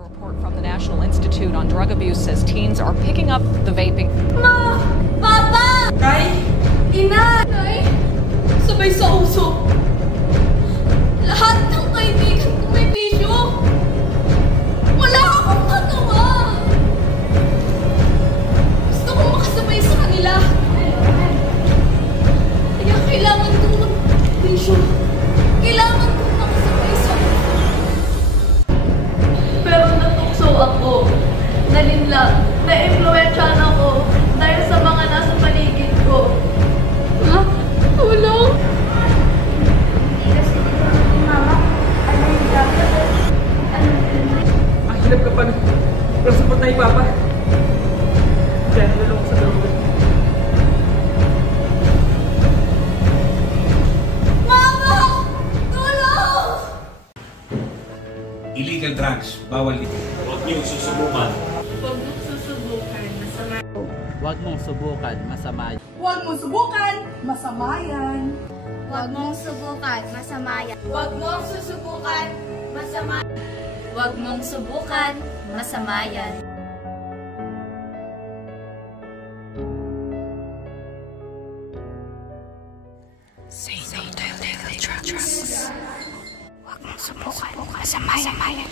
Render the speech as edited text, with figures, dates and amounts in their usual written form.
The report from the National Institute on Drug Abuse says teens are picking up the vaping. Ma! Papa! Nay! Ina! Nay! Sabay sa uso! Lahat ng kaibigan ko may bisyo! Wala akong katawa! Gusto kong makasabay sa kanila! Kaya kailangan kong mag-bisyo! Kailangan kong makasabay sa pero natukso ako, nalinlang, na-influensyahan ako dahil sa mga nasa paligid ko. Ha? Tulong? Hindi kasi dito ni Mama. Ano yung gagawin? Mahirap kapag walang support na ni Papa. Kaya nalulong sa loob. Mama! Tulong! Illegal drugs, bawal dito. Huwag niyong susubukan. Huwag mong susubukan, masama. Huwag mong subukan, masama. Huwag mong subukan, masama yan. Huwag mong subukan, masama yan. Huwag mong susubukan, masama. Huwag mong subukan, masama yan. Say no to illegal drugs. Huwag mong subukan, masama yan.